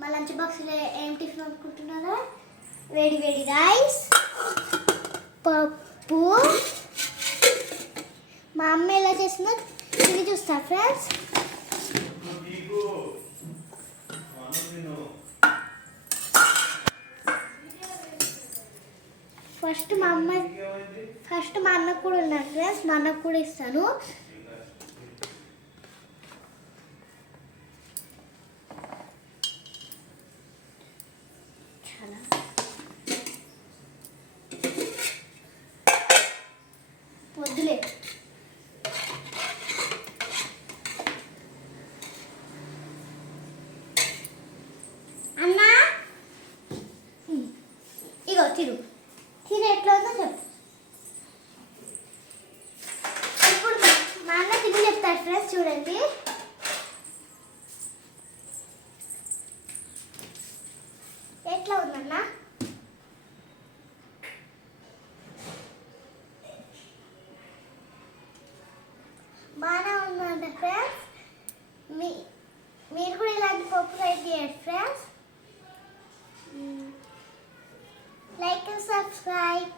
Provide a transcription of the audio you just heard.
మా లంచ్ బాక్స్లో ఏం టిఫిన్ అనుకుంటున్నారా? వేడి వేడి రైస్, పప్పు. మా అమ్మ ఎలా చేసిందో తిని చూస్తా ఫ్రెండ్స్. ఫస్ట్ మా అన్నకు కూడా ఉన్నారు ఫ్రెండ్స్, మా అన్నకు కూడా ఇస్తాను. వద్దులే. అన్నా ఇగో తిరు ఎట్లా ఉందో చెప్పు. ఇప్పుడు మా అన్న తిని చెప్తాడు ఫ్రెండ్స్, చూడండి. ఎట్లా ఉందన్నా? బాగానే ఉందంట ఫ్రెండ్స్. మీరు కూడా ఇలాంటి పప్పు ట్రై చేయండి ఫ్రెండ్స్. Like and subscribe.